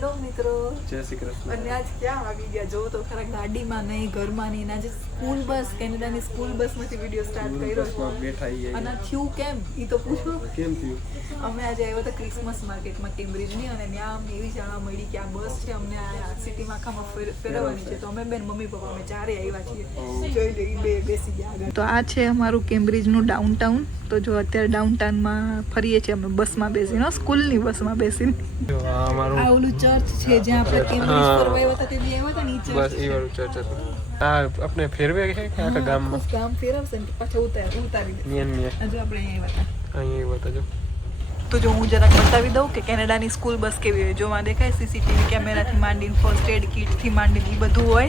Hello મિત્રો. જય શ્રી કૃષ્ણ. અને આજ ક્યાં આવી ગયા? જો તો ખરા ગાડીમાં નહીં ઘરમાં નહીં અને આજે સ્કૂલ બસ કેનેડાની સ્કૂલ બસમાંથી વીડિયો સ્ટાર્ટ કર્યો છે. બેઠા અને થયું કેમ? એ તો પૂછો. કેમ થયું? અમે આજે આવ્યા હતા ક્રિસમસ માર્કેટમાં કેમ્બ્રિજની અને ત્યાં અમને એવી જાણવા મળી કે આ બસ છે અમને આ સિટીમાં આખામાં ફેર- ફેરવવાની છે. તો અમે બેન મમ્મી પપ્પા અમે ચારે આવ્યા છીએ. જોઈ લઈ બે બેસી ગયા આગળ. તો આ છે અમારું કેમ્બ્રિજનું ડાઉનટાઉન તો જો અત્યારે ડાઉનટાઉનમાં ફરીએ છીએ અમે બસમાં બેસીને સ્કૂલની બસમાં બેસીને. આ ઓલું ચર્ચ છે જ્યાં આપણે કેમ્બ્રિજ હા. ફરવા આવ્યા હતા તે દી આવ્યા હતા ને ઈ ચર્ચ બસ ઈ વાળું ચર્ચ હતું. આ આપણે ફેરવે છે કે આખા ગામમાં? આખું ગામ ફેરવશે ને પાછા ઉતાર ઉતારી દે. નિયન નિયન હજુ આપણે અહીંયા આવ્યા હતા. અહીંયા એવું હતું જો. તો જો હું જરાક બતાવી દઉં કે કેનેડાની સ્કૂલ બસ કેવી હોય. જોવા દેખાય સીસીટીવી કેમેરાથી માંડીને ફર્સ્ટ એડ કિટથી માંડીને એ બધું હોય.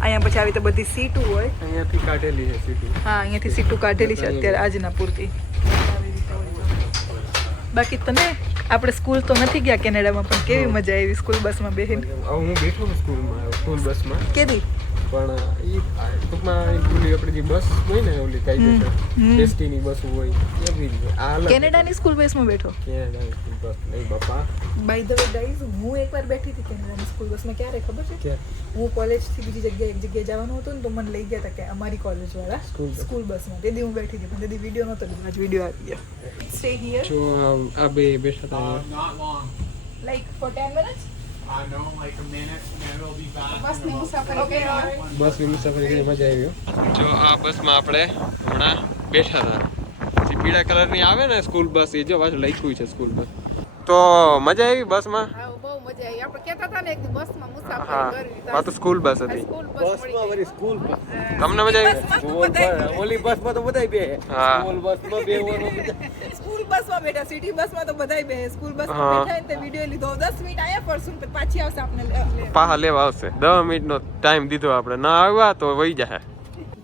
અહીંયા પછી આવી તો બધી સીટું હોય. અહીંયાથી કાઢેલી છે સીટી. હા અહીંયાથી સીટું કાઢેલી છે અત્યારે આજના પૂરતી. આવી રીતે હોય છે. બાકી તને? આપણે સ્કૂલ તો નથી ગયા કેનેડામાં પણ કેવી મજા આવી સ્કૂલ બસમાં બેસીને? હું બેઠો સ્કૂલમાં સ્કૂલ બસમાં. કેવી પણ એ ટૂંકમાં ઓલી આપણી જે બસ હોય ને ઓલી. કાયદેસર એસટીની બસ હોય એવી. આ અલગ કેનેડાની સ્કૂલ બસમાં બેઠો? કેનેડાની સ્કૂલ બસ નહીં બાપા. બાય ધ વે ગાઈઝ હું એકવાર બેઠી હતી કેનેડાની સ્કૂલ બસમાં ક્યારે ખબર છે? હું હું કોલેજથી બીજી જગ્યાએ એક જગ્યાએ જવાનું હતું ને તો મને લઈ ગયા હતા કે અમારી કોલેજ વાળા School bus. સ્કૂલ બસમાં તે દી હું બેઠી હતી પણ તે દી વીડિયો નહોતો લીધો. આજ વીડિયો આવી ગયો. સ્ટે હિયર જો આ- બે બેઠા હતા. લાઈક ફોર 10 મિનિટ્સ બસની મુસાફરી કરી મજા આવી જો આ બસમાં આપણે હમણાં બેઠા હતા. પછી પીળા કલરની આવે ને સ્કૂલ બસ એ જો પાછું લખ્યું છે સ્કૂલ બસ. તો મજા આવી બસમાં? હા આવી આપણે કહેતા હતા ને એક બસમાં મુસાફરી હા. કરવી આ તો સ્કૂલ બસ હતી. સ્કૂલ બસ મળી ગઈ. સ્કૂલ બસ તમને મજા આવી ઓલી બસમાં તો બધાય બે હા. સ્કૂલ બસમાં બેવાનું સ્કૂલ બસમાં બેઠા સિટી બસમાં તો બધાય બે સ્કૂલ બસમાં હા. બેઠા ને તે વીડિયો લીધો. 10 મિનિટ આયા પરસું ને પાછી આવશે આપણે પાહા લેવા આવશે. દસ મિનિટનો ટાઈમ દીધો આપણે. ના આવ્યા તો વહી જાય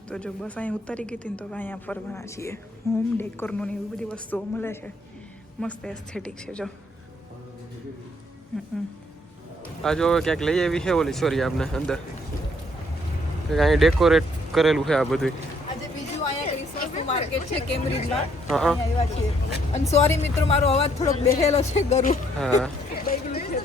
તો જો બસ અહીં ઉતારી ગઈ હતી ને તો અહીંયા ફરવાના છીએ. હોમ ડેકોરનું ને એવી બધી વસ્તુઓ મળે છે. મસ્ત એસ્થેટિક છે જો. હમ. આ જો ક્યાંક લઈ આવી છે ઓલી સોરી આપણે અંદર. અહીંયા ડેકોરેટ કરેલું છે આ બધું આજે બીજું અહીંયા ક્રિસમસનું માર્કેટ છે કેમ્બ્રિજમાં. હા, હા. આવ્યા છીએ. અને સોરી મિત્રો મારો અવાજ થોડોક બેહેલો છે ગરુ. હા. દઈગલું છે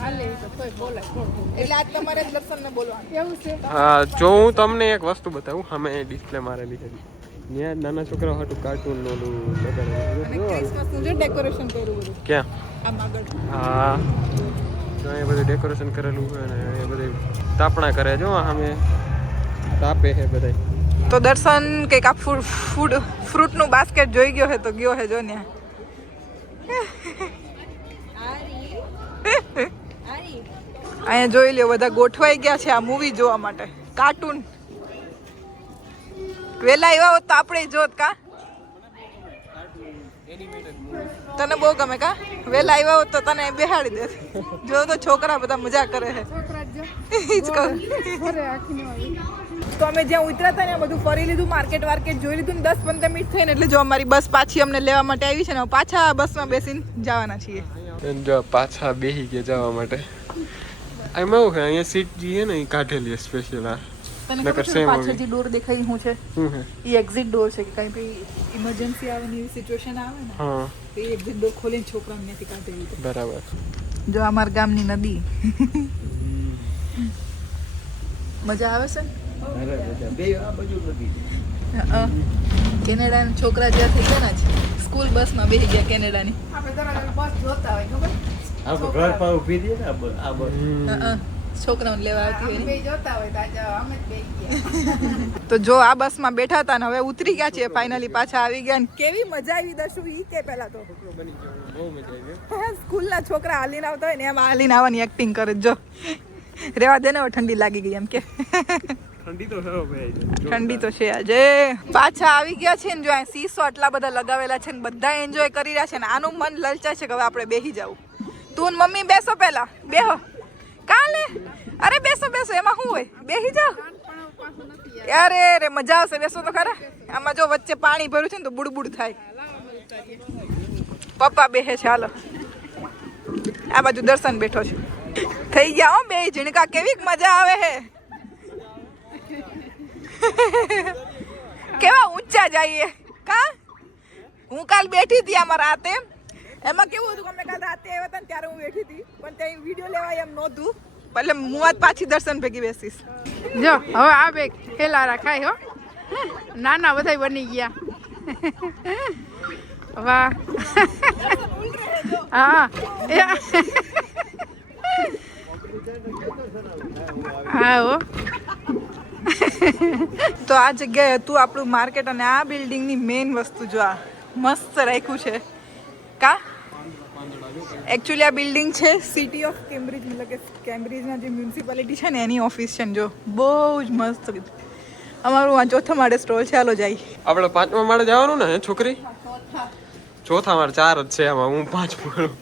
હાલે ઈ તો તોય બોલાય થોડું થોડું. એટલે આજ તમારે જ દર્શનને બોલવાનું. એવું છે. હા જો હું તમને એક વસ્તુ બતાવું સામે ડિસ્પ્લે મારેલી છે ત્યાં નાના છોકરાઓ હતું કાર્ટૂનનું લગાડેલું છે. ક્રિસમસનું જે ડેકોરેશન કર્યું બધું. ક્યાં? હા. તો અહીંયા બધું ડેકોરેશન કરેલું હોય અને એ બધું તાપણા કરે જો અમે તાપે છે બધા તો દર્શન કંઈક આ ફૂડ ફૂડ ફ્રૂટનું બાસ્કેટ જોઈ ગયો હે તો ગયો હે જો ને. અહીંયા જોઈ લ્યો બધા ગોઠવાઈ ગયા છે આ મૂવી જોવા માટે. કાર્ટૂન વેલા એવા હોત તો આપણે જોત કા. તને બહુ ગમે કા? વેલા આવ્યા હોત તો તને બેહાડી દે જો તો છોકરા બધા મજા કરે છે. તો અમે જ્યાં ઉતર્યા હતા ને આ બધું ફરી લીધું માર્કેટ વાર્કેટ જોઈ લીધું ને દસ પંદર મિનિટ થઈને એટલે જો અમારી બસ પાછી અમને લેવા માટે આવી છે ને પાછા બસમાં બેસીને જવાના છીએ. જો પાછા બેસી ગયા જવા માટે. એમાં એવું છે અહીંયા સીટ જે ને એ કાઢેલી સ્પેશિયલ આ. તને ખબર છે પાછળ જે ડોર દેખાય હું છે? એ એક્ઝિટ ડોર છે કે કઈ ભી ઇમરજન્સી આવે ને એવી સિચ્યુએશન આવે ને હા. તો એ એક્ઝિટ ડોર ખોલીને છોકરાને ત્યાંથી કાઢે બરાબર. જો અમારા ગામની નદી. મજા આવે છે? ને બે આ બાજુ નથી હં. કેનેડાના છોકરા જ્યાં થઈ ગયા ને સ્કૂલ સ્કૂલ બસમાં બેસી ગયા કેનેડાની. આપણે બસ જોતા હોય ખબર? આપણે ઘર પર ઊભી રહીએ ને આ બસ બસ. છોકરાઓને લેવા આવતી હોય અમે ને. બે જોતા હોય તો જ બે ગયા. તો જો આ બસમાં બેઠા હતા ને હવે ઉતરી ગયા છે ફાઇનલી પાછા આવી ગયા ને. કેવી મજા આવી દર્શુ ઈ કે પહેલા તો. બની ગયો બહુ મજા આવી સ્કૂલના છોકરા હાલીને આવતા હોય ને એમ હાલીને આવવાની એક્ટિંગ કરે જો રેવા દે ને ઠંડી લાગી ગઈ એમ કે. ઠંડી તો છે ભાઈ ઠંડી તો છે આજે. પાછા આવી ગયા છે ને જો આ સીસો આટલા બધા લગાવેલા છે ને બધા એન્જોય કરી રહ્યા છે ને આનું મન લલચાય છે કે હવે આપણે બેસી જાવ તું ને મમ્મી બેસો પહેલા બેહો. કાલે અરે બેસો બેસો, એમાં શું હોય? બેસી જાઓ. અરે અરે મજા આવશે. બેસો તો ખરા. આમાં જો વચ્ચે પાણી ભર્યું છે ને તો બુડબુડ થાય. પપ્પા બેહે છે, હાલો. આ બાજુ દર્શન બેઠો છે. થઈ ગયા હો બે ઝીણકા. કેવી મજા આવે હે. કેવા ઊંચા જઈએ. કા? હું કાલ બેઠી હતી અમારા રાતે. એમાં કેવું હતું? અમે કાલ રાતે આવ્યા હતા ત્યારે હું બેઠી હતી. પણ ત્યાં વીડિયો લેવાય એમ નહોતું. એટલે હું આજ પાછી દર્શન ભેગી બેસીશ. જો હવે આ બે ખેલા રાખાય હો. નાના બધા બની ગયા. વાહ. હા. હા હો. તો આ જગ્યાએ હતું આપણું માર્કેટ અને આ બિલ્ડિંગની મેઇન વસ્તુ જો આ. મસ્ત રાખ્યું છે. કા? એકચ્યુઅલી આ બિલ્ડિંગ છે સિટી ઓફ કેમ્બ્રિજ મતલબ કે કેમ્બ્રિજના જે મ્યુનિસિપાલિટી છે ને એની ઓફિસ છે ને જો બહુ જ મસ્ત અમારું આ ચોથા માળે સ્ટોલ છે ચાલો જાય આપણે પાંચમા માળે જવાનું ને છોકરી? ચોથા. માળે ચાર જ છે આમાં હું પાંચ માળું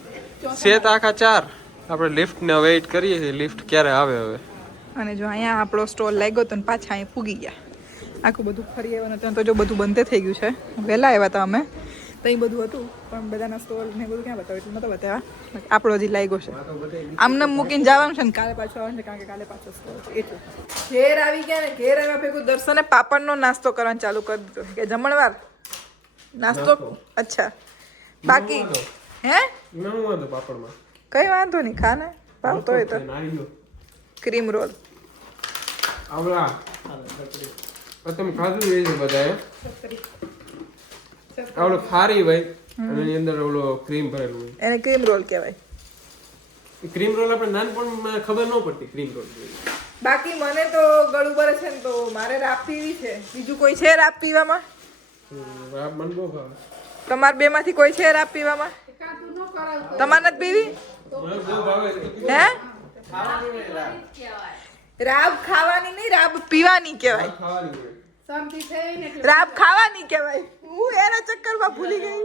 છે તો આખા ચાર. આપણે લિફ્ટ ને વેઇટ કરીએ છીએ લિફ્ટ ક્યારે આવે હવે? અને જો અહીંયા આપણો સ્ટોલ લાગ્યો તો ને પાછા અહીંયા ફૂગી ગયા. આખું બધું ફરી આવ્યું ત્યાં તો જો બધું બંધ થઈ ગયું છે. વહેલા આવ્યા હતા અમે. તો બધું હતું પણ બધાના સ્ટોલ ને બધું ક્યાં બતાવ્યું? એટલું નતો બતાવ્યા. આપણો હજી લાગ્યો છે. આમને મૂકીને જવાનું છે ને કાલે પાછું આવવાનું છે કારણ કે કાલે પાછો સ્ટોલ છે. એટલે. ઘેર આવી ગયા ને ઘેર આવ્યા ભેગું દર્શને પાપડનો નાસ્તો કરવાનું ચાલુ કરી દીધો. કે જમણવાર? નાસ્તો? અચ્છા. બાકી? હે? પાપડમાં. કઈ વાંધો નહીં ખાને ભાવતો હોય તો. ક્રીમ રોલ આવડા. તમે ખાધું એ છે બધાએ? આવડો ફારી હોય અને એની અંદર ઓલો ક્રીમ ભરેલું હોય એને ક્રીમ રોલ કહેવાય ક્રીમ રોલ આપણે નાનપણમાં ખબર ન પડતી ક્રીમ રોલ બાકી મને તો ગળું ભરે છે ને તો મારે રાબ પીવી છે. બીજું કોઈ છે રાપ પીવામાં? રાપ મન બહુ ભાવે. તમાર બે માંથી કોઈ છે રાપ પીવામાં? તમારે નથી પીવી? હે? રાબ ખાવાની નહીં રાબ પીવાની કહેવાય. ખાવાની હોય શાંતિ થઈ ને. એટલે રાબ ખાવાની કહેવાય. હું એના ચક્કરમાં ભૂલી ગઈ.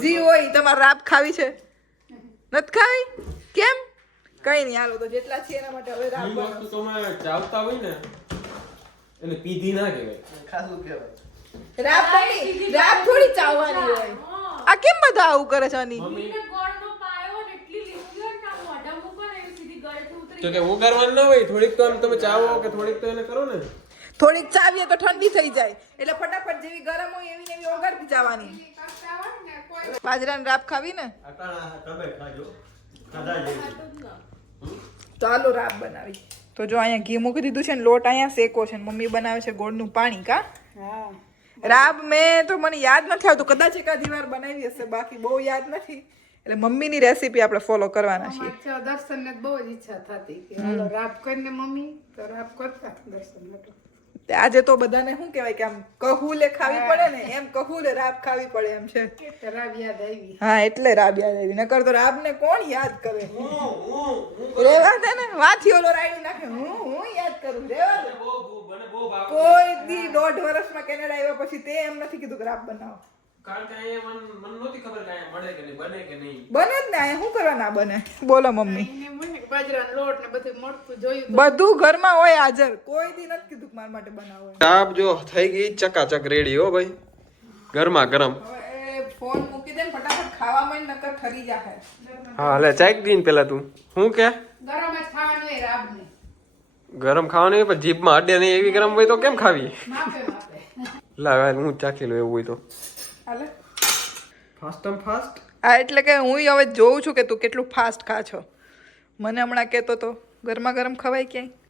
જી હોય તમારે રાબ ખાવી છે. નથી ખાવી? કેમ? કઈ નહીં હાલો તો જેટલા છે એના માટે હવે રાબ વસ્તુ તમે ચાવતા હોય ને એને પીધી ના કહેવાય. ખાધું કહેવાય રાબ નહીં રાબ થોડી ચાવવાની હોય. આ કેમ બધા આવું કરે છે અની મમ્મી ગોળનો પાયો ને એટલી લીધી હોય ને આમ મોઢા મૂકો ને એવી સીધી ગળેથી ઉતરી તો કે ઉગારવાનું ના હોય થોડીક તો આમ તમે ચાવો કે થોડીક તો એને કરો ને. થોડીક ચાવીએ તો ઠંડી થઈ જાય. એટલે ફટાફટ જેવી ગરમ હોય એવી ને એવી ઓગાળતી જવાની. બાજરાની રાબ ખાવી ને? ચાલો રાબ બનાવી. તો જો અહીંયા ઘી મૂકી દીધું છે ને લોટ અહીંયા શેકો છે ને મમ્મી બનાવે છે ગોળનું પાણી કા? હા. રાબ મેં તો મને યાદ નથી આવતું. કદાચ એકાદી વાર બનાવી હશે બાકી બહુ યાદ નથી. એટલે મમ્મીની રેસીપી આપણે ફોલો કરવાના છીએ. અમારે દર્શન ને બહુ જ ઈચ્છા થતી કે હાલો રાપ કરીને મમ્મી તો રાપ કરતા દર્શન આજે તો બધાને શું કહેવાય કે આમ કહુલે ખાવી પડે ને એમ કહુલે રાબ ખાવી પડે એમ છે. રાબ યાદ આવી. હા એટલે રાબ યાદ આવી. નકર તો રાબ ને કોણ યાદ કરે? રેવા દે ને વાથી ઓલો રાયડું નાખે. હું હું યાદ કરું રેવા દે. કોઈ દી દોઢ વર્ષમાં કેનેડા આવ્યા પછી તે એમ નથી કીધું કે રાબ બનાવો. કારણ કે અહીંયા મન મને નહોતી ખબર કે અહીંયા મળે કે નહીં બને કે નહીં. બને જ ને અહીંયા શું કરવા ના બને? બોલો મમ્મી. એને મને કે બાજરાનો લોટ ને બધું મળતું જોયું બધું ઘરમાં હોય હાજર. કોઈ દી નથી કીધું મારા માટે બનાવો. એમ. જો થઈ ગઈ ચકાચક રેડી હો ભાઈ. ગરમા ગરમ. ફોન મૂકી દે ને ફટાફટ ખાવામાં નકર ખરી જાહે. હા લે ચાક દીન પેલા તું. શું કે? ગરમ જ ખાવાનું હોય રાબ ને ગરમ ખાવાનું પણ જીભમાં અડે નહીં એવી ગરમ હોય તો કેમ ખાવી? લાવ હું ચાખી લઉં એવું હોય તો. હાલે ફાસ્ટ એમ ફાસ્ટ આ એટલે કે હું હવે જોઉં છું કે તું કેટલું ફાસ્ટ ખા છો મને હમણાં કહેતો તો ગરમા ગરમ ખવાય ક્યાંય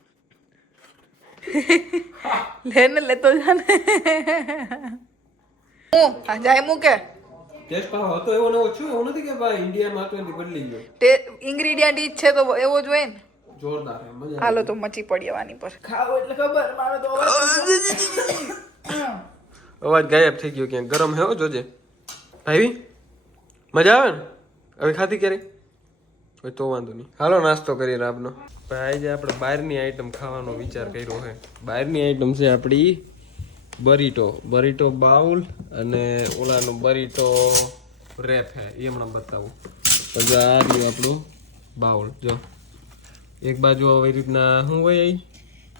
લે ને લેતો જા ને હું જાય મૂકે ટેસ્ટ પાવ હતો એવો ને ઓછું એવું નથી કે ભાઈ ઇન્ડિયામાં હતો એનાથી બદલી ગયો તે ઇન્ગ્રીડિયન્ટ ઈ છે તો એવો જ હોય ને જોરદાર એમ મજા હાલો તો મચી પડી આવવાની પર ખાઓ એટલે ખબર મારો તો અવાજ ગાયબ થઈ ગયો ક્યાંક. ગરમ હે જોજે. ભાઈ, મજા આવે ને? હવે ખાધી ક્યારે કોઈ તો વાંધો નહીં. હાલો, નાસ્તો કરીએ રાબનો. ભાઈ, આજે આપણે બહારની આઈટમ ખાવાનો વિચાર કર્યો છે બહારની આઈટમ છે આપણી બરીટો. બરીટો બાઉલ અને ઓલાનો બરીટો રેપ હે. એ હમણાં બતાવું. પછી જો આ રહ્યું આપણું બાઉલ. જો, એક બાજુ આવી રીતના શું હોય અહીં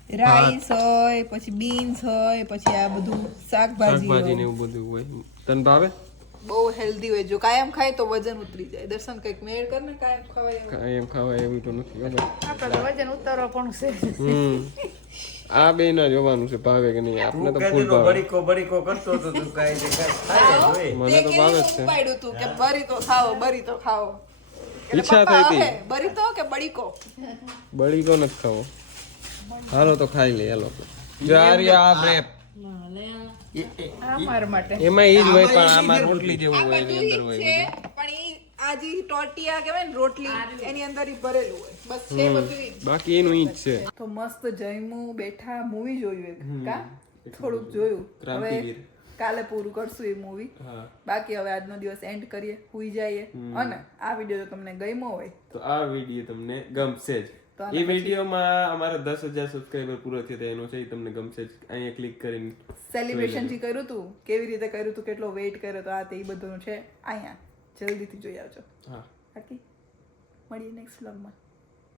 રાઈસ હોય પછી બીન્સ હોય પછી આ બધું શાકભાજી શાકભાજી ને એવું બધું હોય. તને ભાવે? બહુ હેલ્ધી હોય. જો કાયમ ખાય તો વજન ઉતરી જાય. દર્શન કંઈક મેળ કર ને કાયમ ખવાય કાયમ ખાવાય એવું તો નથી આપણે વજન ઉતારવા પણ છે. આ બે ના જોવાનું છે ભાવે કે નહીં? આપણે તો ફૂલ ભાવે. બડીકો બડીકો કરતો તો તું કાઈ ને કાંઈ. મને તો ભાવે જ છે. પાડ્યું તું કે બરી તો ખાઓ બરી તો ખાઓ. ઈચ્છા થઈ હતી. બરી તો કે બળીકો બળીકો નથી ખાવો. હાલો તો ખાઈ લે હાલો. જો આ રહ્યા આ બ્રેપ આ મારા માટે. એમાં ઈ જ હોય પણ આમાં રોટલી જેવું હોય એની અંદર હોય છે પણ ઈ આજી ટોટિયા કહેવાય ને રોટલી એની અંદર ઈ ભરેલું હોય. બસ છે બધું બાકી એનું ઈ જ છે. તો મસ્ત જયમુ બેઠા મૂવી જોયું એક કા? થોડુંક જોયું. હવે કાલે પૂરું કરશું એ મૂવી બાકી હવે આજનો દિવસ એન્ડ કરીએ સુઈ જઈએ. અને આ વીડિયો જો તમને ગમ્યો હોય તો આ વીડિયો તમને ગમશે જ. એ વિડીયોમાં અમારા દસ હજાર સબસ્ક્રાઈબર પૂરો થયો તો એનો છે એ તમને ગમશે અહીંયા ક્લિક કરીને સેલિબ્રેશન જે કર્યું હતું કેવી રીતે કર્યું હતું કેટલો વેઇટ કર્યો હતો આ તે ઈ બધું છે? અહીંયા જલ્દીથી જોઈ આવજો. હા. બાકી મળીએ નેક્સ્ટ વ્લોગમાં